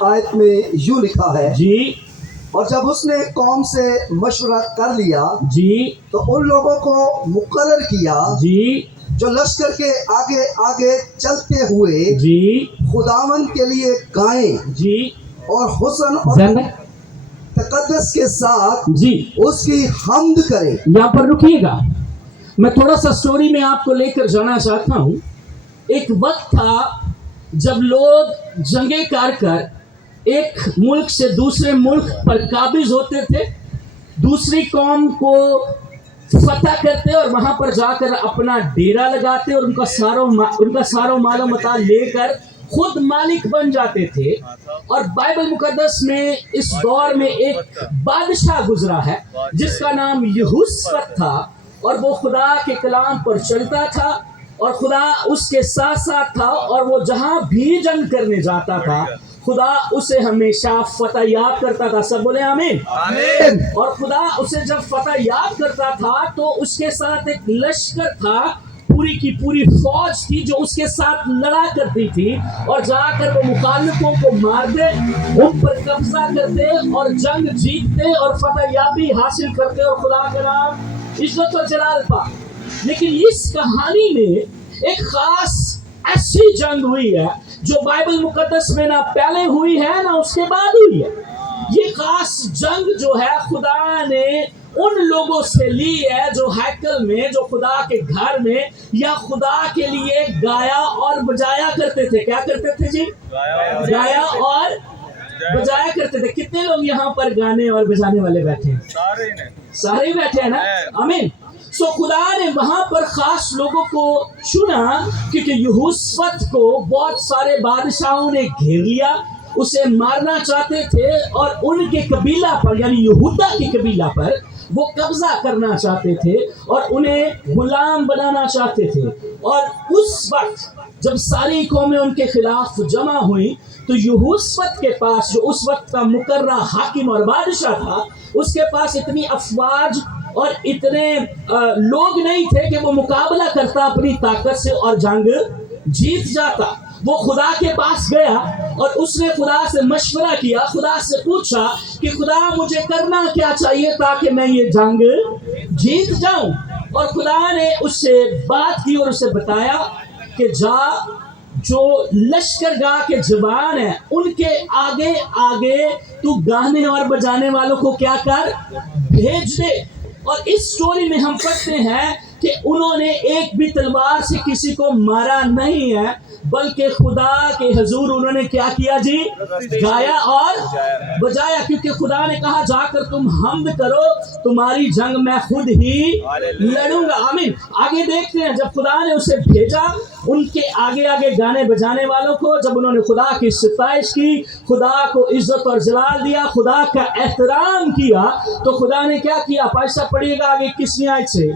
آیت میں یوں لکھا ہے جی اور جب اس نے قوم سے مشورہ کر لیا جی تو ان لوگوں کو مقرر کیا جی جو لشکر کے آگے آگے چلتے ہوئے جی خداوند کے لیے گائیں جی اور حسن اور زیادہ تقدس کے ساتھ جی اس کی حمد کرے. یہاں پر رکیے گا. میں تھوڑا سا سٹوری میں آپ کو لے کر جانا چاہتا ہوں. ایک وقت تھا جب لوگ جنگیں کر ایک ملک سے دوسرے ملک پر قابض ہوتے تھے, دوسری قوم کو فتح کرتے اور وہاں پر جا کر اپنا ڈیرا لگاتے اور ان کا سارا مال و متاع لے کر خود مالک بن جاتے تھے. اور بائبل مقدس میں اس دور میں ایک بادشاہ گزرا ہے جس کا نام یہوشافٹ تھا, اور وہ خدا کے کلام پر چلتا تھا اور خدا اس کے ساتھ ساتھ تھا, اور وہ جہاں بھی جنگ کرنے جاتا تھا خدا اسے ہمیشہ فتح یاب کرتا تھا. سب بولے آمین. اور خدا اسے جب فتح یاب کرتا تھا تو اس کے ساتھ ایک لشکر تھا, پوری کی پوری فوج تھی جو اس کے ساتھ لڑا کرتی تھی, اور جا کر وہ مخالفوں کو مارتے, ان پر قبضہ کرتے اور جنگ جیتتے اور فتح یابی حاصل کرتے اور خدا کا نام عزت و جلال پا. لیکن اس کہانی میں ایک خاص ایسی جنگ ہوئی ہے جو بائبل مقدس میں نہ پہلے ہوئی ہے نہ اس کے بعد ہوئی ہے. یہ خاص جنگ جو ہے خدا نے ان لوگوں سے لی ہے جو ہیکل میں, جو خدا کے گھر میں یا خدا کے لیے گایا اور بجایا کرتے تھے. کیا کرتے تھے جی؟ گایا اور بجایا کرتے تھے. کتنے لوگ یہاں پر گانے اور بجانے والے بیٹھے ہیں؟ سارے بیٹھے ہیں نا. آمین. سو خدا نے وہاں پر خاص لوگوں کو چنا کیونکہ یہوشافٹ کو بہت سارے بادشاہوں نے گھیر لیا, اسے مارنا چاہتے تھے اور ان کے قبیلہ پر یعنی یہودا کے قبیلہ پر وہ قبضہ کرنا چاہتے تھے اور انہیں غلام بنانا چاہتے تھے. اور اس وقت جب ساری قومیں ان کے خلاف جمع ہوئی تو یہوشافٹ کے پاس, جو اس وقت کا مقررہ حاکم اور بادشاہ تھا, اس کے پاس اتنی افواج اور اتنے لوگ نہیں تھے کہ وہ مقابلہ کرتا اپنی طاقت سے اور جنگ جیت جاتا. وہ خدا کے پاس گیا اور اس نے خدا سے مشورہ کیا, خدا سے پوچھا کہ خدا مجھے کرنا کیا چاہیے تاکہ میں یہ جنگ جیت جاؤں. اور خدا نے اس سے بات کی اور اسے بتایا کہ جا, جو لشکر گاہ کے جوان ہیں ان کے آگے آگے تو گانے اور بجانے والوں کو کیا کر, بھیج دے. اور اس سٹوری میں ہم پڑھتے ہیں کہ انہوں نے ایک بھی تلوار سے کسی کو مارا نہیں ہے, بلکہ خدا کے حضور انہوں نے کیا کیا جی؟ گایا اور بجایا, کیونکہ خدا نے کہا جا کر تم حمد کرو, تمہاری جنگ میں خود ہی لڑوں گا. آمین. آگے دیکھتے ہیں جب خدا نے اسے بھیجا ان کے آگے آگے گانے بجانے والوں کو, جب انہوں نے خدا کی ستائش کی, خدا کو عزت اور جلال دیا, خدا کا احترام کیا, تو خدا نے کیا کیا؟ پیسہ پڑھیے گا آگے 21ویں آیت سے.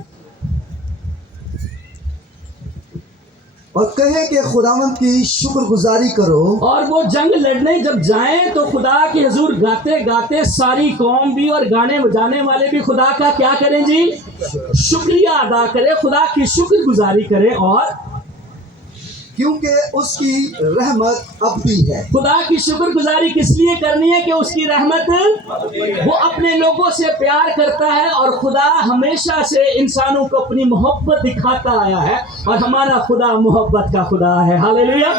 اور کہیں کہ خداوند کی شکر گزاری کرو. اور وہ جنگ لڑنے جب جائیں تو خدا کے حضور گاتے گاتے ساری قوم بھی اور گانے بجانے والے بھی خدا کا کیا کریں جی؟ شکریہ ادا کرے, خدا کی شکر گزاری کرے. اور کیونکہ اس کی رحمت ابدی ہے. خدا کی شکر گزاری کس لیے کرنی ہے کہ اس کی رحمت, وہ اپنے لوگوں سے پیار کرتا ہے اور خدا ہمیشہ سے انسانوں کو اپنی محبت دکھاتا آیا ہے, اور ہمارا خدا محبت کا خدا ہے. ہاللیلویا.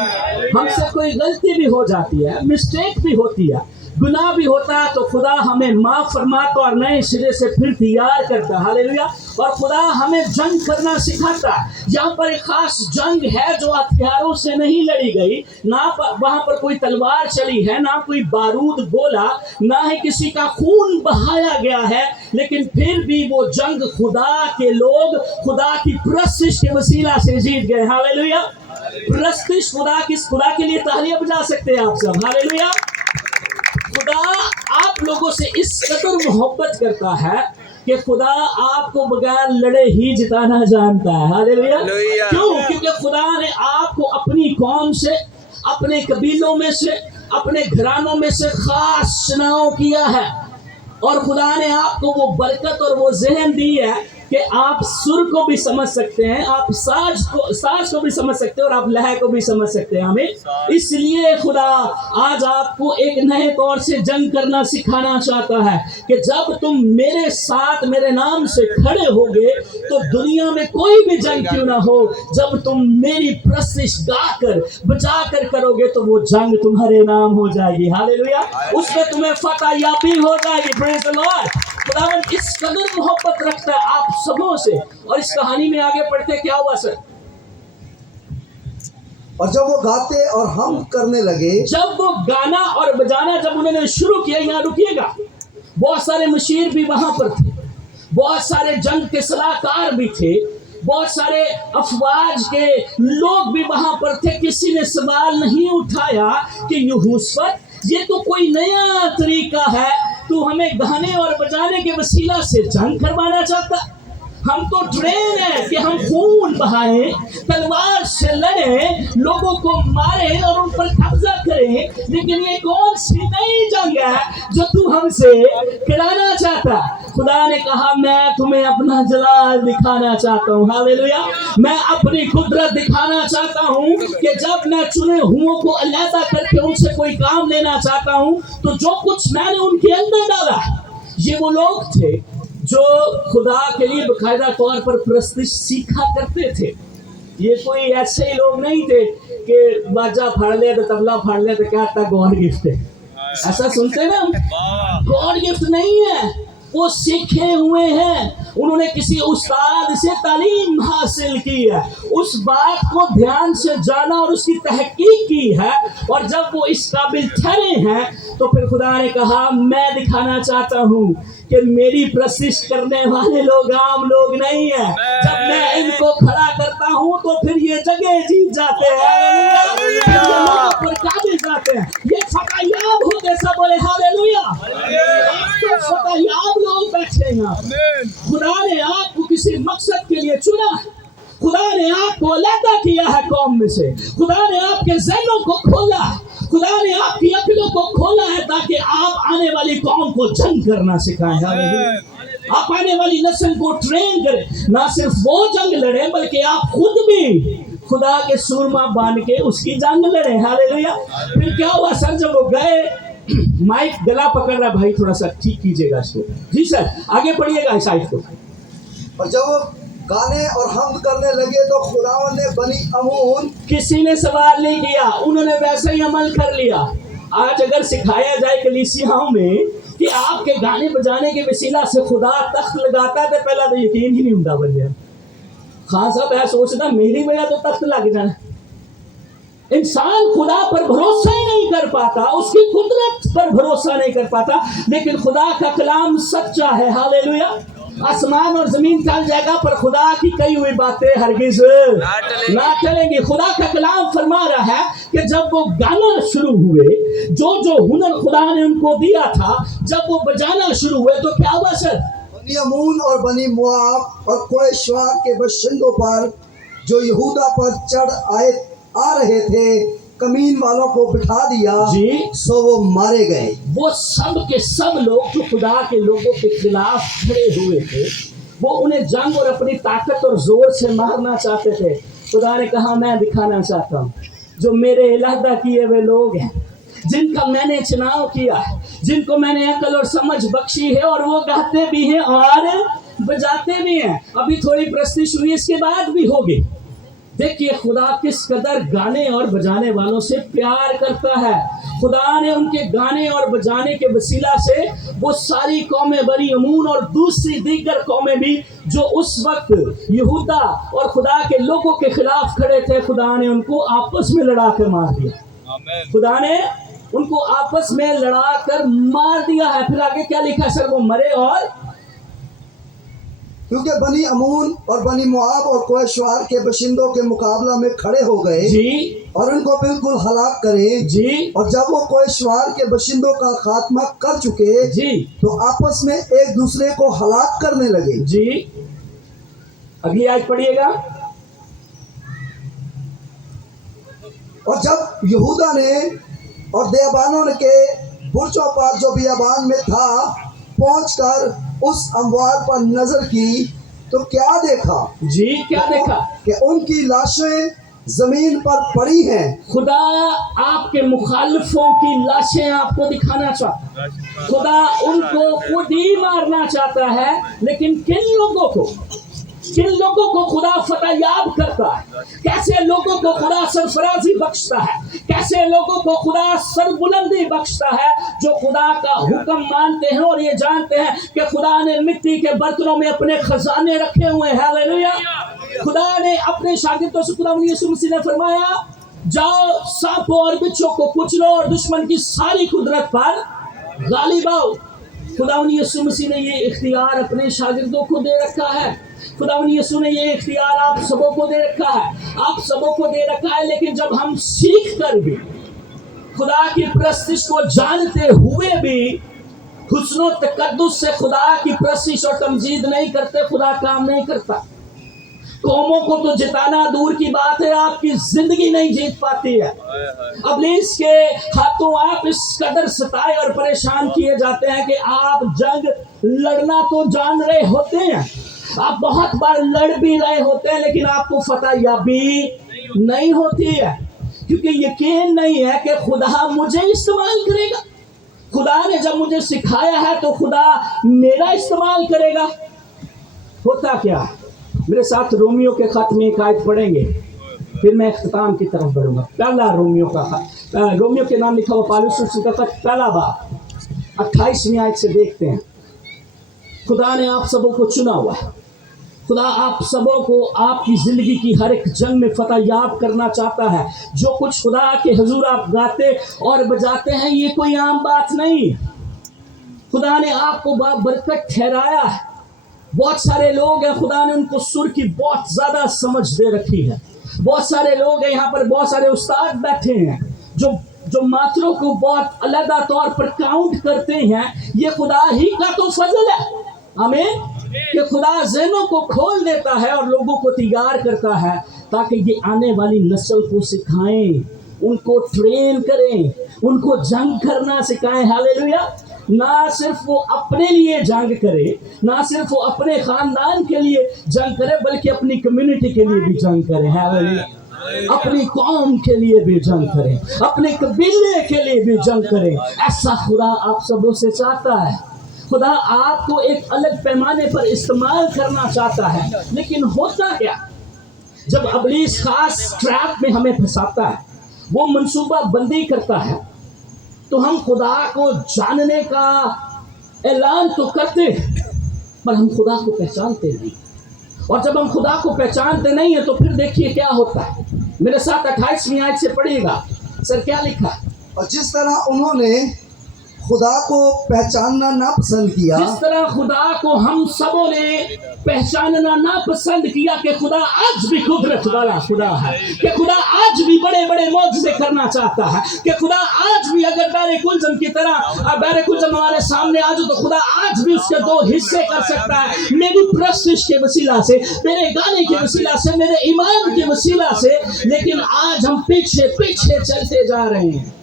ہم سے کوئی غلطی بھی ہو جاتی ہے, مسٹیک بھی ہوتی ہے, گناہ بھی ہوتا ہے, تو خدا ہمیں معاف فرماتا اور نئے سرے سے پھر تیار کرتا ہے. ہاللیلویا. اور خدا ہمیں جنگ کرنا سکھاتا ہے. یہاں پر ایک خاص جنگ ہے جو ہتھیاروں سے نہیں لڑی گئی, نہ وہاں پر کوئی تلوار چلی ہے, نہ کوئی بارود بولا, نہ ہی کسی کا خون بہایا گیا ہے, لیکن پھر بھی وہ جنگ خدا کے لوگ خدا کی پرستش کے وسیلہ سے جیت گئے. ہاللیلویا. پرستش خدا کے لیے تالیاں بجا سکتے ہیں آپ سب. ہاللیلویا. خدا آپ لوگوں سے اس قدر محبت کرتا ہے کہ خدا آپ کو بغیر لڑے ہی جتانا جانتا ہے. ہاللیلویا. کیوں؟ کیونکہ خدا نے آپ کو اپنی قوم سے, اپنے قبیلوں میں سے, اپنے گھرانوں میں سے خاص چناؤ کیا ہے, اور خدا نے آپ کو وہ برکت اور وہ ذہن دی ہے کہ آپ سر کو بھی سمجھ سکتے ہیں, آپ ساز کو بھی سمجھ سکتے ہیں, اور آپ لہے کو بھی سمجھ سکتے ہیں. ہمیں اس لیے خدا آج آپ کو ایک نئے طور سے جنگ کرنا سکھانا چاہتا ہے کہ جب تم میرے ساتھ میرے نام سے کھڑے ہوگے تو دنیا میں کوئی بھی جنگ کیوں نہ ہو, جب تم میری پرستش گا کر بجا کر کرو گے تو وہ جنگ تمہارے نام ہو جائے گی. ہاللیلویا. اس میں تمہیں فتح یابی ہو جائے گی. پریز دی لارڈ. خداوند اس قدر محبت رکھتا ہے آپ سبوں سے. اور اس کہانی میں آگے پڑھتے کیا ہوا سر؟ اور جب وہ گاتے اور ہم کرنے لگے, جب وہ گانا اور بجانا جب انہوں نے شروع کیا, یہاں رکیے گا, بہت سارے مشیر بھی وہاں پر تھے, بہت سارے جنگ کے صلاح کار بھی تھے, بہت سارے افواج کے لوگ بھی وہاں پر تھے. کسی نے سوال نہیں اٹھایا کہ یہوشافت یہ تو کوئی نیا طریقہ ہے, تو ہمیں گانے اور بجانے کے وسیلہ سے جنگ کروانا چاہتا. ہم تو ٹرین ہیں کہ ہم خون بہائیں, تلوار سے لڑیں, لوگوں کو ماریں اور ان پر قبضہ کریں, لیکن یہ کون سی نئی جنگ ہے جو تو ہم سے کرانا چاہتا. خدا نے کہا میں تمہیں اپنا جلال دکھانا چاہتا ہوں. ہاللیلویا. میں اپنی قدرت دکھانا چاہتا ہوں کہ جب میں چنے ہوئوں کو علیحدہ کر کے ان سے کوئی کام لینا چاہتا ہوں تو جو کچھ میں نے ان کے اندر ڈالا, یہ وہ لوگ تھے جو خدا کے لیے باقاعدہ طور پر پرستش سیکھا کرتے تھے. یہ کوئی ایسے ہی لوگ نہیں تھے کہ باجا پھاڑ لیا تو تبلا پھاڑ لیا تو کیا تھا گاڈ گفٹ ہے. ایسا سنتے ہیں نا, گاڈ گفٹ نہیں ہے. وہ سیکھے ہوئے ہیں, انہوں نے کسی استاد سے تعلیم حاصل کی ہے, اس بات کو دھیان سے جانا اور اس کی تحقیق کی ہے, اور جب وہ اس قابل ٹھہرے ہیں تو پھر خدا نے کہا میں دکھانا چاہتا ہوں کہ میری پرستش کرنے والے لوگ عام لوگ نہیں ہیں. جب میں ان کو کھڑا کرتا ہوں تو پھر یہ جگہ جیت جاتے ہیں, یہ لوگوں پر قابل جاتے ہیں, یہ فتح یاب ہوتے. سب بولے ہاللیلویا. فتح یاب لوگ بیٹھے ہیں. خدا نے آپ کو کسی مقصد کے لیے چنا, خدا نے آپ کو علیحدہ کیا ہے قوم میں سے, خدا نے آپ کے ذہنوں کو کھولا, خدا نے آپ کی عقلوں کو کھولا ہے تاکہ آپ آنے والی قوم کو جنگ کرنا سکھائیں. آپ آنے والی نسل کو ٹرین کریں, نہ صرف وہ جنگ لڑیں بلکہ آپ خود بھی خدا کے سورما باندھ کے اس کی جنگ لڑیں. ہاللیلویا. پھر کیا ہوا سر جب وہ گئے, مائک گلا پکڑ رہا بھائی, تھوڑا سا ٹھیک کیجیے گا اس کو. جی سر آگے پڑھیے گا اس آیت کو. اور جب وہ گانے اور حمد کرنے لگے تو خداوند نے بنی امون, کسی نے سوال نہیں کیا, انہوں نے ویسے ہی عمل کر لیا. آج اگر سکھایا جائے کلیسیاؤں میں کہ آپ کے گانے بجانے کے وسیلہ سے خدا تخت لگاتا ہے تو پہلا تو یقین ہی نہیں ہوتا بن جائے. خان صاحب ایسا سوچتا میری وجہ تو تخت لگ جانا. انسان خدا پر بھروسہ ہی نہیں کر پاتا, اس کی قدرت پر بھروسہ نہیں کر پاتا, لیکن خدا کا کلام سچا ہے. ہاللیلویا. آسمان اور زمین چل جائے گا پر خدا کی کہی ہوئی باتیں ہرگز نہ چلیں گی. خدا کا کلام فرما رہا ہے کہ جب وہ گانا شروع ہوئے, جو ہنر خدا نے ان کو دیا تھا, جب وہ بجانا شروع ہوئے تو کیا ہوا سر؟ بنی امون اور بنی مواب اور قریشوار کے باشندوں پر جو یہودا پر چڑھ آ رہے تھے کمین والوں کو بٹھا دیا, جی سو وہ مارے گئے. وہ سب کے سب لوگ جو خدا کے لوگوں کے خلاف کھڑے ہوئے تھے, وہ انہیں جنگ اور اپنی طاقت اور زور سے مارنا چاہتے تھے. خدا نے کہا میں دکھانا چاہتا ہوں جو میرے علیحدہ کیے ہوئے لوگ ہیں, جن کا میں نے چناؤ کیا ہے, جن کو میں نے عقل اور سمجھ بخشی ہے, اور وہ گاتے بھی ہیں اور بجاتے بھی ہیں. ابھی تھوڑی پرستش ہوئی, اس کے بعد بھی ہوگی. دیکھیے خدا کس قدر گانے اور بجانے والوں سے پیار کرتا ہے. خدا نے ان کے گانے اور بجانے کے وسیلہ سے وہ ساری قومیں بنی امون اور دوسری دیگر قومیں بھی جو اس وقت یہودا اور خدا کے لوگوں کے خلاف کھڑے تھے, خدا نے ان کو آپس میں لڑا کر مار دیا. خدا نے ان کو آپس میں لڑا کر مار دیا ہے. پھر آگے کیا لکھا سر؟ وہ مرے اور کیونکہ بنی امون اور بنی مواب اور قریشوار کے باشندوں کے مقابلہ میں کھڑے ہو گئے, جی, اور ان کو بالکل ہلاک کریں. جی, اور جب وہ قریشوار کے باشندوں کا خاتمہ کر چکے, جی, تو آپس میں ایک دوسرے کو ہلاک کرنے لگے. جی. اگلی آیت پڑھیے گا. اور جب یہودا نے اور بیابانوں کے برجوں پر جو بیابان میں تھا پہنچ کر اس اموات پر نظر کی, तो क्या देखा जी क्या देखा? कि उनकी लाशें जमीन पर पड़ी हैं। खुदा आपके मुखालिफों की लाशें आपको दिखाना चाहता है। खुदा उनको खुद ही मारना चाहता है, लेकिन किन लोगों को खुदा फतह याब करता है, कैसे लोगों को खुदा सरफराजी बख्शता है, कैसे लोगों को खुदा सरबुलंदी बख्शता है, जो खुदा का हुक्म मानते हैं और ये जानते हैं कि खुदा ने मिट्टी के बर्तनों में अपने खजाने रखे हुए हैं। हालेलुया। खुदा ने अपने शागिर्दों से, खुदा यीशु मसीह ने फरमाया, जाओ सांपों और बिच्छों को कुचलो और दुश्मन की सारी कुदरत पर गालिब आओ। खुदा यीशु मसीह ने ये इख्तियार अपने शागिर्दों को दे रखा है। खुदा यीशु ने ये इख्तियार आप सबों को दे रखा है, आप सबों को दे रखा है। लेकिन जब हम सीख कर भी खुदा की प्रस्तिश को जानते हुए भी हुस्न व तकद्दुस से खुदा की प्रस्तिश और तमजीद नहीं करते, खुदा काम नहीं करता। कौमों को तो जिताना दूर की बात है, आपकी जिंदगी नहीं जीत पाती है। इब्लीस के हाथों आप इस कदर सताए और परेशान किए जाते हैं कि आप जंग लड़ना तो जान रहे होते हैं, आप बहुत बार लड़ भी रहे होते हैं, लेकिन आपको फतह याबी नहीं होती है, क्योंकि यकीन नहीं है कि खुदा मुझे इस्तेमाल करेगा। खुदा ने जब मुझे सिखाया है तो खुदा मेरा इस्तेमाल करेगा। होता क्या है, मेरे साथ रोमियो के खत में एक आयत पढ़ेंगे, फिर मैं इख्तिताम की तरफ बढ़ूंगा। पहला रोमियो का खत, रोमियो के नाम लिखा हुआ पौलुस रसूल का खत, पहला बाब 28वीं आयत से देखते हैं। खुदा ने आप सबों को चुना हुआ है। खुदा आप सबों को आपकी ज़िंदगी की हर एक जंग में फतह याब करना चाहता है। जो कुछ खुदा के हुजूर आप गाते और बजाते हैं, ये कोई आम बात नहीं। खुदा ने आपको बरकत ठहराया है। बहुत सारे लोग हैं, खुदा ने उनको सुर की बहुत ज़्यादा समझ दे रखी है। बहुत सारे लोग हैं यहाँ पर, बहुत सारे उस्ताद बैठे हैं जो मात्रों को बहुत अलग तौर पर काउंट करते हैं। ये खुदा ही का तो फजल है, आमीन, कि खुदा ज़हनों को खोल देता है और लोगों को तैयार करता है ताकि ये आने वाली नस्ल को सिखाएं, उनको ट्रेन करें, उनको जंग करना सिखाएं। हालेलुया। ना सिर्फ वो अपने लिए जंग करे, ना सिर्फ वो अपने खानदान के लिए जंग करे, बल्कि अपनी कम्युनिटी के लिए भी जंग करे। हालेलुया। अपनी कौम के लिए भी जंग करें, अपने कबीले के लिए भी जंग करें। ऐसा खुदा आप सबों से चाहता है। खुदा आपको एक अलग पैमाने पर इस्तेमाल करना चाहता है। लेकिन होता क्या, जब इब्लीस खास ट्रैप में हमें फंसाता है, वो मंसूबा बंदी करता है, तो हम खुदा को जानने का ऐलान तो करते हैं, पर हम खुदा को पहचानते नहीं। और जब हम खुदा को पहचानते नहीं है तो फिर देखिए क्या होता है। मेरे साथ 28वीं आयत से पढ़िएगा। सर क्या लिखा? और जिस तरह उन्होंने खुदा को पहचानना ना पसंद किया, जिस तरह खुदा को हम सबों ने पहचानना ना पसंद किया कि खुदा आज भी कुदरत वाला खुदा है, कि खुदा आज भी बड़े बड़े मौजज़े करना चाहता है, कि खुदा आज भी अगर बैरे कुलजम की तरह बैरे कुलजम हमारे सामने आ जाए तो खुदा आज भी उसके दो हिस्से कर सकता है, मेरी प्रस्तिश के वसीला से, मेरे गाने के वसीला से, मेरे ईमान के वसीला से। लेकिन आज हम पीछे पीछे चलते जा रहे हैं।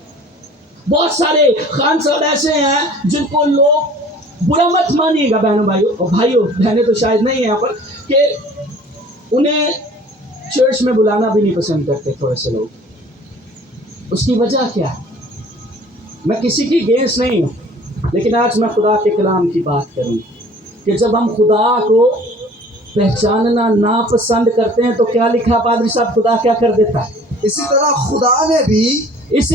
बहुत सारे खान साहब ऐसे हैं जिनको लोग, बुरा मत मानिएगा बहनों भाइयों बहनें तो शायद नहीं है यहाँ पर, कि उन्हें चर्च में बुलाना भी नहीं पसंद करते थोड़े से लोग। उसकी वजह क्या है? मैं किसी की गेंस नहीं हूँ, लेकिन आज मैं खुदा के कलाम की बात करूँ कि जब हम खुदा को पहचानना नापसंद करते हैं तो क्या लिखा पादरी साहब, खुदा क्या कर देता है? इसी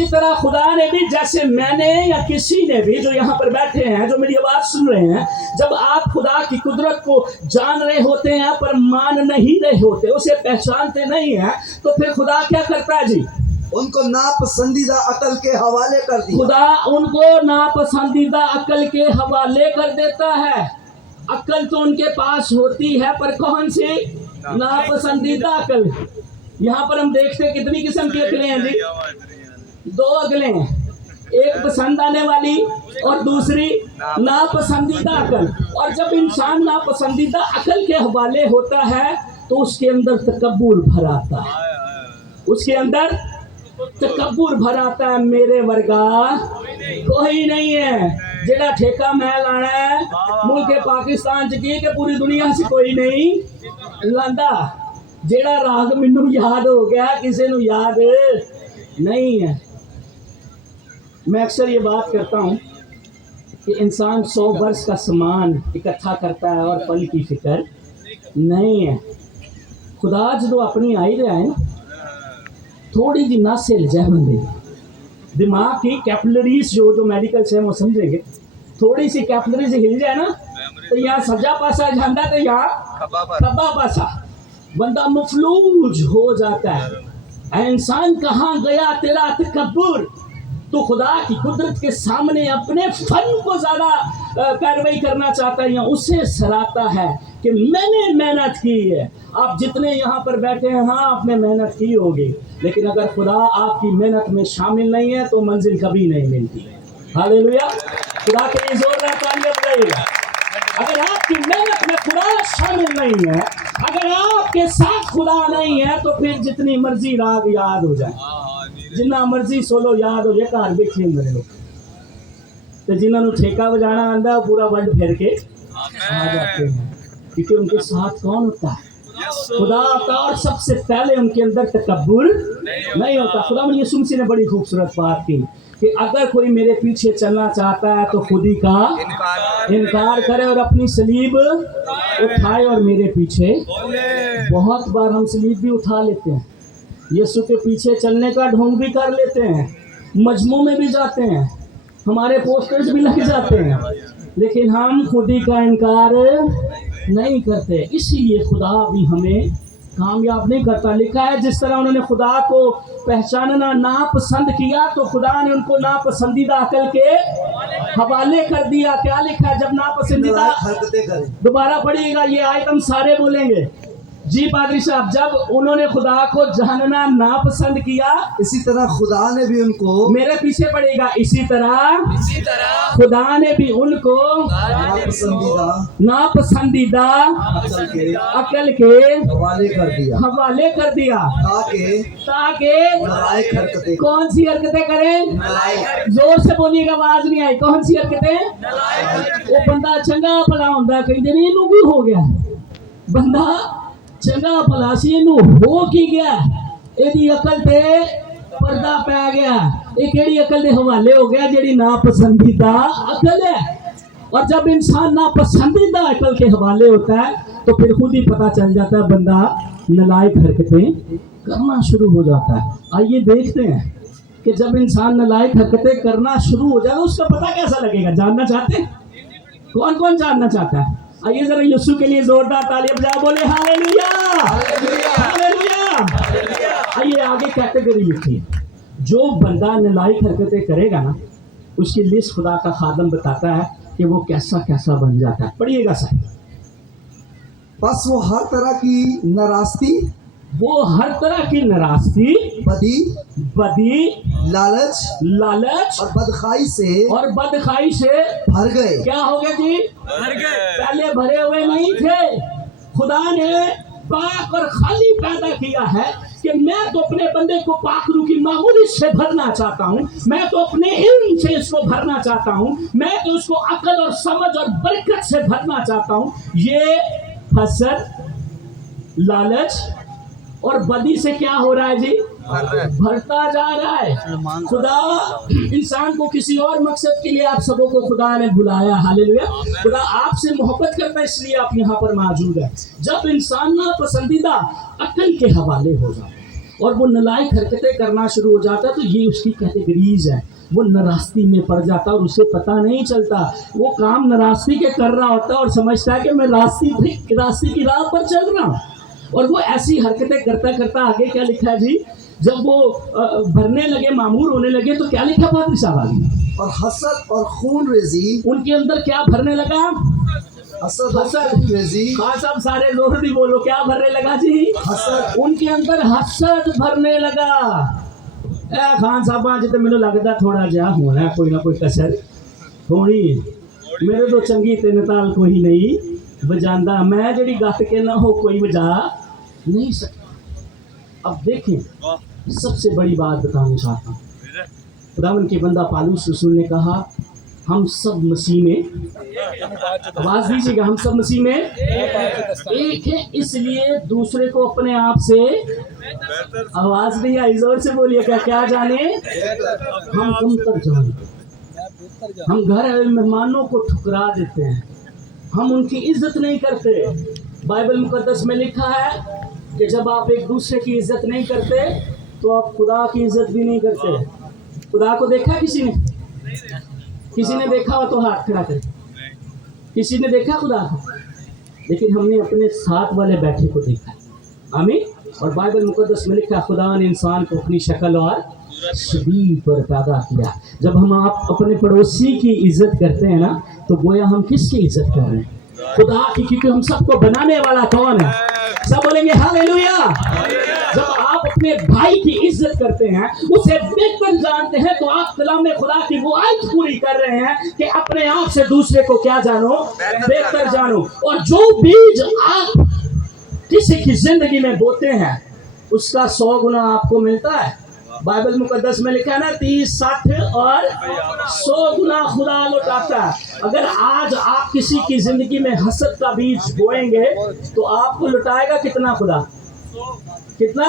तरह खुदा ने भी, जैसे मैंने या किसी ने भी जो यहाँ पर बैठे हैं, जो मेरी आवाज़ सुन रहे हैं, जब आप खुदा की कुदरत को जान रहे होते हैं पर मान नहीं रहे होते, उसे पहचानते नहीं हैं, तो फिर खुदा क्या करता है जी? उनको नापसंदीदा अकल के हवाले कर दिया। खुदा उनको नापसंदीदा अकल के हवाले कर देता है। अकल तो उनके पास होती है, पर कौन सी? नापसंदीदा अकल। यहाँ पर हम देखते हैं कितनी किस्म की अकलें हैं जी? दो अकलें हैं, एक पसंद आने वाली और दूसरी नापसंदीदा अकल। और जब इंसान नापसंदीदा अकल के हवाले होता है तो उसके अंदर तकब्बुर भर आता है, उसके अंदर तकब्बुर भर आता है। मेरे वर्गा कोई नहीं है, जेड़ा ठेका मैं लाना है मुल्क पाकिस्तान च की कि पूरी दुनिया से कोई नहीं लांदा। जेड़ा राग मैनू याद हो गया किसी नू याद नहीं है। मैं अक्सर ये बात करता हूँ कि इंसान 100 वर्ष का सामान इकट्ठा करता है और पल की फिक्र नहीं है। खुदा जो अपनी आई रहा है ना, थोड़ी जी नस हिल जाए बंदे दिमाग की कैपिलरीज जो मेडिकल से हम वो समझेंगे, थोड़ी सी कैपिलरीज हिल जाए ना तो यहाँ सज्जा पासा जाता तो यहाँ खब्बा पासा, बंदा मफलूज हो जाता है। ऐ इंसान कहाँ गया तेरा तकब्बुर, तो खुदा की कुदरत के सामने अपने फन को ज़्यादा कार्रवाई करना चाहता है या उससे सराहता है कि मैंने मेहनत की है। आप जितने यहाँ पर बैठे हैं, हाँ आपने मेहनत की होगी, लेकिन अगर खुदा आपकी मेहनत में शामिल नहीं है तो मंजिल कभी नहीं मिलती। हालेलुया, खुदा के लिए जोरदार तालियां बजाइएगा। अगर आपकी मेहनत में खुदा शामिल नहीं है, अगर आपके साथ खुदा नहीं है, तो फिर जितनी मर्जी राग याद हो जाए, जिन्ना मर्जी सोलो याद हो जाए, घर बैठे होंगे लोग, तो जिन्होंने ठेका बजाना आंदा पूरा वर्ल्ड फिर के आ जाते हैं, क्योंकि उनके साथ कौन होता है? खुदा होता। और सबसे पहले उनके अंदर तकब्बुर नहीं होता। खुदा यीशु मसीह ने बड़ी खूबसूरत बात की कि अगर कोई मेरे पीछे चलना चाहता है तो खुद ही का इनकार करे और अपनी सलीब उठाए और मेरे पीछे। बहुत बार हम सलीब भी उठा लेते हैं, यीशु के पीछे चलने का ढोंग भी कर लेते हैं, मजमू में भी जाते हैं, हमारे पोस्टर्स भी लग जाते हैं, लेकिन हम खुद ही का इनकार नहीं करते। इसीलिए खुदा भी हमें कामयाब नहीं करता। लिखा है जिस तरह उन्होंने खुदा को पहचानना नापसंद किया तो खुदा ने उनको नापसंदीदा अकल के हवाले कर दिया। क्या लिखा है? जब नापसंदीदा, दोबारा पढ़िएगा, ये आयत हम सारे बोलेंगे जी पादरी साहब। जब उन्होंने खुदा को जानना नापसंद किया, इसी तरह खुदा ने भी उनको, मेरे पीछे पड़ेगा, इसी तरह खुदा ने भी उनको नापसंदीदा अकल के हवाले कर दिया ताकि कौन सी हरकतें करें? जोर से बोलिएगा, आवाज नहीं आई। कौन सी हरकतें? वो बंदा चंगा भला होंदा, कहते नहीं इनू की हो गया, बंदा चंगा भला सी इनू हो की गया, इहदी अकल ते पर्दा पै गया। ये केड़ी अकल दे हवाले हो गया? जेड़ी नापसंदीदा अकल है। और जब इंसान नापसंदीदा अकल के हवाले होता है तो फिर खुद ही पता चल जाता है, बंदा नालायक हरकतें करना शुरू हो जाता है। आइए देखते हैं कि जब इंसान नालायक हरकतें करना शुरू हो जाए उसका पता कैसा लगेगा। जानना चाहते हैं? कौन कौन जानना चाहता है? आइए जरा यीशु के लिए जोरदार तालियां बजा, बोले हालेलुया हालेलुया। आइए आगे कैटेगरी लिखिए। जो बंदा नालायक हरकतें करेगा ना, उसकी लिस्ट खुदा का खादम बताता है कि वो कैसा कैसा बन जाता है। पढ़िएगा साहब। बस वो हर तरह की नाराजगी, वो हर तरह की नाराजगी, बदी, लालच और बदखाई से भर गए। क्या हो गया जी? भर गए। पहले भरे हुए नहीं थे। खुदा ने पाक और खाली पैदा किया है कि मैं तो अपने बंदे को पाखरू की मामूली से भरना चाहता हूँ, मैं तो अपने इल्म से इसको भरना चाहता हूँ, मैं तो उसको अकल और समझ और बरकत से भरना चाहता हूँ। ये हसद, लालच और बदी से क्या हो रहा है जी? भरता जा रहा है। खुदा इंसान को किसी और मकसद के लिए आप सबों को खुदा ने बुलाया। हालेलुया। खुदा आपसे मोहब्बत करता है, इसलिए आप यहाँ पर मौजूद है। जब इंसान ना पसंदीदा अकल के हवाले हो जाता है और वो नालायक हरकतें करना शुरू हो जाता है, तो ये उसकी कैटेगरीज है। वो नाराजगी में पड़ जाता है और उसे पता नहीं चलता। वो काम नाराजगी के कर रहा होता है और समझता है कि मैं रास्ते की राह पर चल रहा हूँ। और वो ऐसी हरकतें करता करता आगे क्या लिखा है जी? जब वो भरने लगे, मामूर होने लगे, तो क्या लिखा पादरी साहब आगे? और हसद और खून रेजी उनके अंदर क्या भरने लगा? हसद रेजी। खान साहब सारे जोर भी बोलो, क्या भरने लगा जी? हसद। उनके अंदर हसद भरने लगा। खान साहब आज तो मैंने लगता थोड़ा जा होना कोई ना कोई कसर होनी। मेरे तो चंगी तीन ताल कोई नहीं बजांदा, मैं जड़ी गत के ना हो कोई बजा नहीं सकता। अब देखें, सबसे बड़ी बात बताना चाहता हूँ। खुदावन के बंदा पालूस रसूल ने कहा हम सब मसीह में, आवाज दीजिएगा, हम सब मसीह में एक है, इसलिए दूसरे को अपने आप से, आवाज नहीं आई, जोर से बोलिए, क्या जाने, हम कम तक जाने। हम घर आए मेहमानों को ठुकरा देते हैं, हम उनकी इज्जत नहीं करते। बाइबल मुकद्दस में लिखा है कि जब आप एक दूसरे की इज्जत नहीं करते तो आप खुदा की इज्जत भी नहीं करते। खुदा को देखा किसी ने? किसी ने देखा हो तो हाथ खड़ा करे। किसी ने देखा खुदा को? लेकिन हमने अपने साथ वाले बैठे को देखा। आमीन। और बाइबल मुकद्दस में लिखा खुदा ने इंसान को अपनी शक्ल और शबीह पर पैदा किया। जब हम आप अपने पड़ोसी की इज्जत करते हैं ना, तो गोया हम किसकी इज्जत कर रहे हैं? खुदा की, क्योंकि हम सबको बनाने वाला कौन है? सब बोलेंगे हालेलुया। जब आप अपने भाई की इज्जत करते हैं, उसे देखकर जानते हैं, तो आप कलाम खुदा की वो आयत पूरी कर रहे हैं कि अपने आप से दूसरे को क्या जानो? देखकर जानो। और जो बीज आप किसी की जिंदगी में बोते हैं, उसका 100 गुना आपको मिलता है। बाइबल मुकद्दस में लिखा है ना, 30, 60 और 100 गुना खुदा लौटाता है। अगर आज आप किसी की जिंदगी में हसद का बीज बोएंगे तो आपको लौटाएगा कितना खुदा? कितना?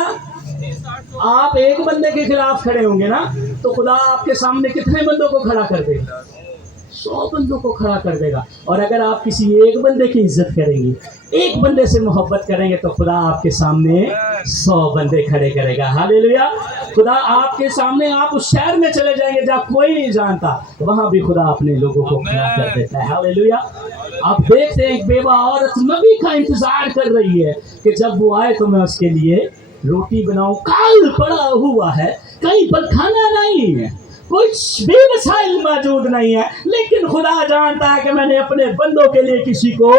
आप एक बंदे के खिलाफ खड़े होंगे ना, तो खुदा आपके सामने कितने बंदों को खड़ा कर देगा? 100 बंदों को खड़ा कर देगा। और अगर आप किसी एक बंदे की इज्जत करेंगे, एक बंदे से मोहब्बत करेंगे, तो खुदा आपके सामने 100 बंदे खड़े करेगा। हालेलुया। खुदा आपके सामने, आप उस शहर में चले जाएंगे जहाँ कोई नहीं जानता, वहां भी खुदा अपने लोगों को खड़ा कर देता है। हालेलुया। आप देखते हैं एक बेवा औरत नबी का इंतजार कर रही है कि जब वो आए तो मैं उसके लिए रोटी बनाऊं। काल पड़ा हुआ है, कहीं पर खाना नहीं है, कुछ भी वसाइल मौजूद नहीं है, लेकिन खुदा जानता है कि मैंने अपने बंदों के लिए किसी को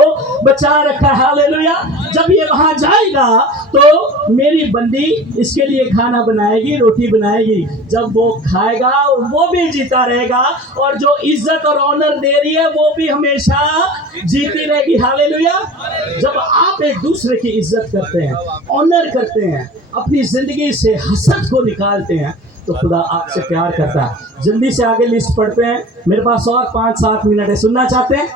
बचा रखा है। हालेलुया। जब ये वहां जाएगा तो मेरी बंदी इसके लिए खाना बनाएगी, रोटी बनाएगी। जब वो खाएगा वो भी जीता रहेगा, और जो इज्जत और ऑनर दे रही है वो भी हमेशा जीती रहेगी। हालेलुया। जब आप एक दूसरे की इज्जत करते हैं, ऑनर करते हैं, अपनी जिंदगी से हसद को निकालते हैं, तो खुदा आपसे प्यार करता है। जल्दी से आगे लिस्ट पढ़ते हैं, मेरे पास और 5-7 मिनट है। सुनना चाहते हैं?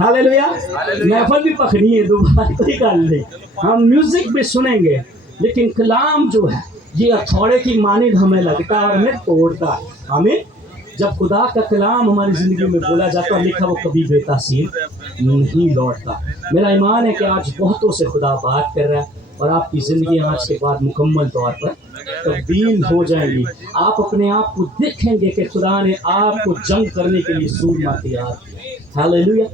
हालेलुया। महफिल भी पकड़ी है, दोबारा कोई कर ले, हम म्यूजिक भी सुनेंगे, लेकिन कलाम जो है ये हथौड़े की मानिंद हमें लगता है और हमें तोड़ता है। हमें जब खुदा का कलाम हमारी ज़िंदगी में बोला जाता है, लिखा वो कभी बेतासीर नहीं लौटता। मेरा ईमान है कि आज बहुतों से खुदा बात कर रहा है और आपकी ज़िंदगी आज के बाद मुकम्मल तौर पर तब्दील हो जाएगी। आप अपने आप को देखेंगे कि खुदा ने आपको जंग करने के लिए सूरमा तैयार किया। हालेलुया।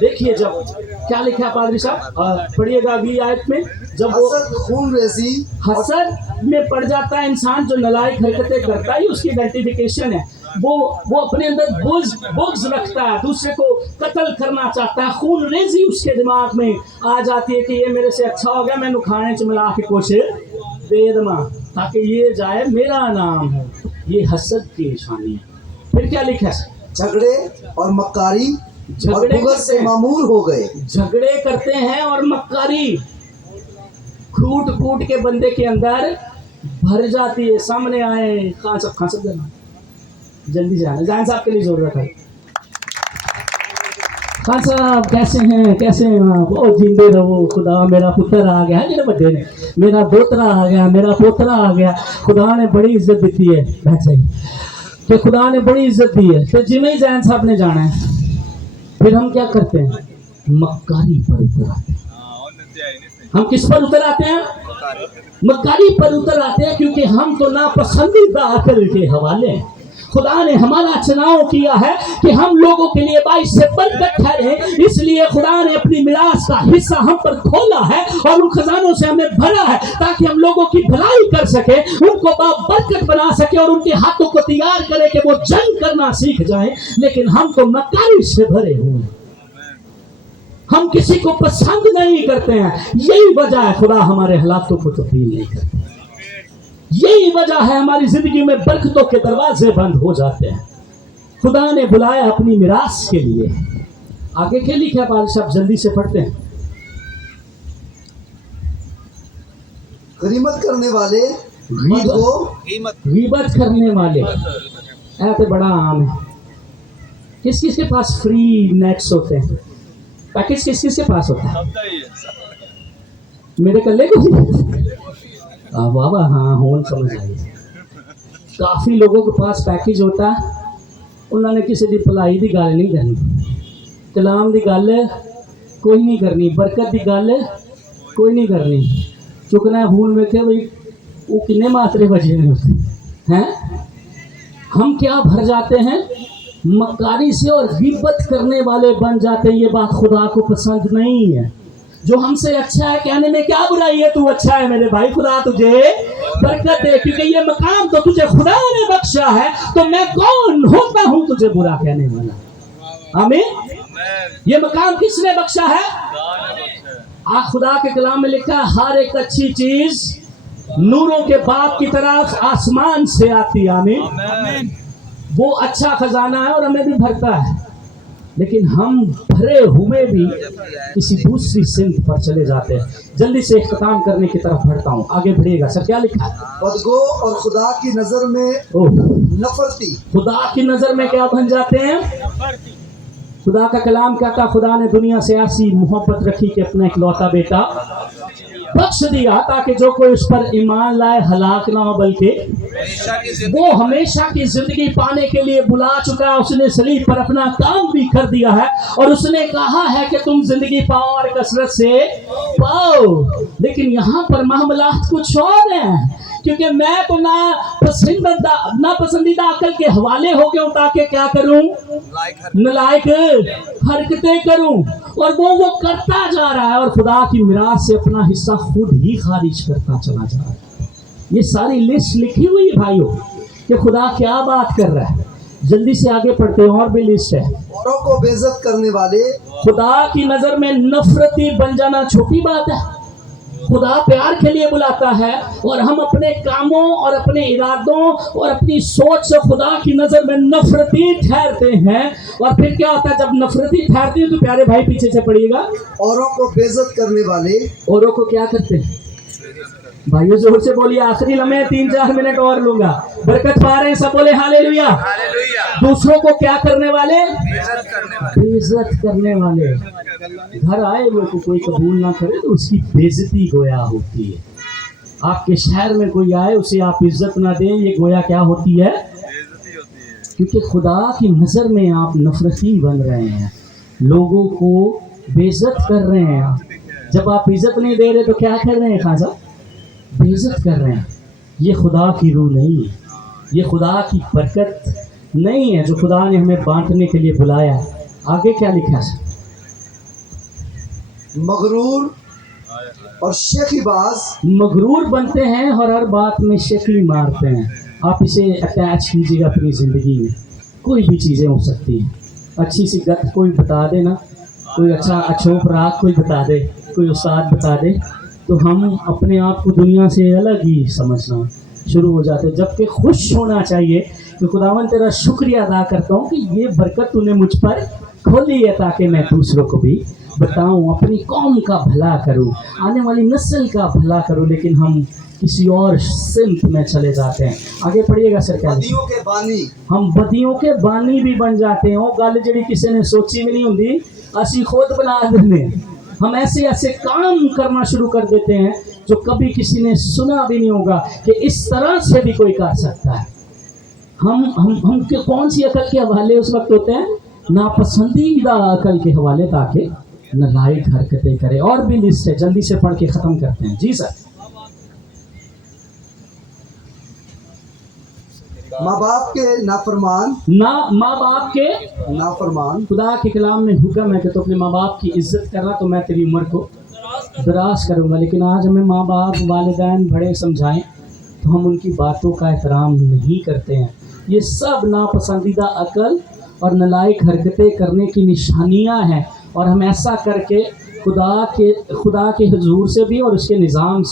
देखिए जब क्या लिखा है पादरी साहब, पढ़िएगा अगली आयत में। जब वो हसद, खून रेजी, हसद में पड़ जाता है इंसान, जो नालायक हरकतें करता है, उसकी आइडेंटिफिकेशन है। वो अपने अंदर बुग़्ज़ रखता है, दूसरे को कत्ल करना चाहता है। खून रेजी उसके दिमाग में आ जाती है कि ये मेरे से अच्छा हो गया, मैंने खाने च मिला के कुछ दे दमा ताकि ये जाए मेरा नाम हो। ये हसद की निशानी है। फिर क्या लिखा है? झगड़े और मक्कारी और बुग़्ज़ से मामूर हो गए। झगड़े करते हैं और मक्कारी कूट कूट के बंदे के अंदर भर जाती है। सामने आए खान सब देना, जल्दी से आना, जान साहब के लिए जरूरत है। खान साहब कैसे हैं? कैसे हैं आप? ओ जिंदे रहो, खुदा मेरा पुत्र आ गया है, मेरे बड्डे ने, मेरा दोतरा आ गया, मेरा पोतरा आ गया। खुदा ने बड़ी इज्जत दी है। बैठ जाइए। तो खुदा ने बड़ी इज्जत दी है, तो जिम्मे ही जैन साहब ने जाना है। फिर हम क्या करते हैं? मक्कारी पर उतर आते हैं। हम किस पर उतर आते हैं? मक्कारी पर उतर आते हैं, क्योंकि हम तो नापसंदीदा अकल के हवाले हैं। खुदा ने हमारा चुनाव किया है कि हम लोगों के लिए बाइस से बरकत ठहरे, इसलिए खुदा ने अपनी मिरास का हिस्सा हम पर खोला है और उन खजानों से हमें भरा है, ताकि हम लोगों की भलाई कर सके, उनको बरकत बना सके और उनके हाथों को तैयार करे कि वो जंग करना सीख जाए। लेकिन हम तो मक्कारी से भरे हुए हैं, हम किसी को पसंद नहीं करते हैं। यही वजह है खुदा हमारे हालातों को तब्दील नहीं करता। यही वजह है हमारी जिंदगी में बरकतों के दरवाजे बंद हो जाते हैं। खुदा ने बुलाया अपनी मिरास के लिए। आगे क्या लिखा है पादरी साहब? जल्दी से पढ़ते हैं। गनीमत करने वाले, गीबत करने वाले, ऐसे बड़ा आम है। किस किस के पास फ्री नेट्स होते हैं? पैकेज किस किस के पास होता है? मेरे कल्ले को बाबा हाँ होन समझ आई। काफ़ी लोगों के पास पैकेज होता है, उन्होंने किसी की भलाई की गल नहीं करनी, कलाम की गल कोई नहीं करनी, बरकत की गल कोई नहीं करनी। चुकना खून वेखे भाई वो किन्ने मात्रे बजे हैं। हम क्या भर जाते हैं, मक्कारी से और गिब्बत करने वाले बन जाते हैं। ये बात खुदा को पसंद नहीं है। जो हमसे अच्छा है कहने में क्या बुराई है, तू अच्छा है मेरे भाई, खुदा तुझे बरकत दे, क्योंकि ये मकाम तो तुझे खुदा ने बख्शा है, तो मैं कौन होता हूँ तुझे बुरा कहने वाला। आमीन। ये मकाम किसने बख्शा है? खुदा के कलाम में लिखा है हर एक अच्छी चीज नूरों के बाप की तरफ आसमान से आती है। आमीन। वो अच्छा खजाना है और हमें भी भरता है, लेकिन हम भरे हुए भी किसी दूसरी सिमत पर चले जाते हैं। जल्दी से इख्तिताम करने की तरफ बढ़ता हूँ, आगे बढ़िएगा सर। क्या लिखा है? बदगो और खुदा की नजर में नफरती। खुदा की नजर में क्या बन जाते हैं? खुदा का कलाम कहता, खुदा ने दुनिया से ऐसी मोहब्बत रखी कि अपना इकलौता बेटा बख्श दिया, ताकि जो कोई उस पर ईमान लाए हलाक ना हो, बल्कि वो हमेशा की जिंदगी पाने के लिए बुला चुका है। उसने सलीब पर अपना काम भी कर दिया है, और उसने कहा है कि तुम जिंदगी पाओ और कसरत से पाओ। लेकिन यहाँ पर मामला कुछ और है, क्योंकि मैं तो ना पसंदीदा अकल के हवाले हो गया हूँ, ताकि क्या करूं, नलायक हरकतें करूं, और वो करता जा रहा है, और खुदा की मिरास से अपना हिस्सा खुद ही खारिज करता चला जा रहा है। ये सारी लिस्ट लिखी हुई है भाइयों कि खुदा क्या बात कर रहा है। जल्दी से आगे पढ़ते हैं, और भी लिस्ट है। औरों को बेइज्जत करने वाले। खुदा की नजर में नफरती बन जाना छोटी बात है। खुदा प्यार के लिए बुलाता है, और हम अपने कामों और अपने इरादों और अपनी सोच से खुदा की नज़र में नफरती ठहरते हैं। और फिर क्या होता है, जब नफरती ठहरती है तो प्यारे भाई पीछे से पढ़िएगा, औरों को बेइज्जत करने वाले। औरों को क्या करते हैं भाइयों? जोर से बोलिए, आखिरी लम्हे 3-4 मिनट और लूंगा। बरकत पा रहे हैं सब, बोले हालेलुया। दूसरों को क्या करने वाले? बेइज्जत करने वाले। घर आए हुए को कोई कबूल ना करे तो उसकी बेइज्जती गोया होती है। आपके शहर में कोई आए उसे आप इज्जत ना दें, ये गोया क्या होती है? क्योंकि खुदा की नज़र में आप नफरती बन रहे हैं, लोगों को बेइज्जत कर रहे हैं। जब आप इज्जत नहीं दे रहे तो क्या कर रहे हैं? खान साहब बेइज्जत कर रहे हैं। ये खुदा की रूह नहीं है, ये खुदा की बरकत नहीं है जो खुदा ने हमें बांटने के लिए बुलाया है। आगे क्या लिखा है? मगरूर और शेखीबाज। मगरूर बनते हैं और हर बात में शक्ली मारते हैं। आप इसे अटैच कीजिएगा अपनी ज़िंदगी में। कोई भी चीज़ें हो सकती हैं, अच्छी सी गत कोई बता दे ना, कोई अच्छा अछोप राग कोई बता दे, कोई उस्ताद बता दे, तो हम अपने आप को दुनिया से अलग ही समझना शुरू हो जाते हैं। जबकि खुश होना चाहिए कि खुदावन तेरा शुक्रिया अदा करता हूँ कि ये बरकत तूने मुझ पर खोली है, ताकि मैं दूसरों को भी बताऊँ, अपनी कौम का भला करूँ, आने वाली नस्ल का भला करूँ। लेकिन हम किसी और सिमत में चले जाते हैं। आगे पढ़िएगा सर। क्या बदियों के बानी। हम बदियों के बानी भी बन जाते हैं। वो गल जी किसी ने सोची भी नहीं होंगी, असी खुद बना देने। हम ऐसे ऐसे काम करना शुरू कर देते हैं जो कभी किसी ने सुना भी नहीं होगा कि इस तरह से भी कोई कर सकता है। हम कौन सी अकल के हवाले उस वक्त होते हैं? नापसंदीदा अकल के हवाले, ताकि नालायक हरकतें करें। और भी लिस्ट है, जल्दी से पढ़ के ख़त्म करते हैं। जी सर। माँ बाप के नाफरमान। माँ बाप के नाफरमान। खुदा के कलाम में हुक्म है कि तो अपने माँ बाप की इज्जत करना, तो मैं तेरी उम्र को दराज करूँगा। लेकिन आज हमें माँ बाप वालिदैन बड़े समझाएं तो हम उनकी बातों का एहतराम नहीं करते हैं। ये सब नापसंदीदा अकल और नालायक हरकतें करने की निशानियाँ हैं, और हम ऐसा करके खुदा के हुजूर से भी और उसके निज़ाम से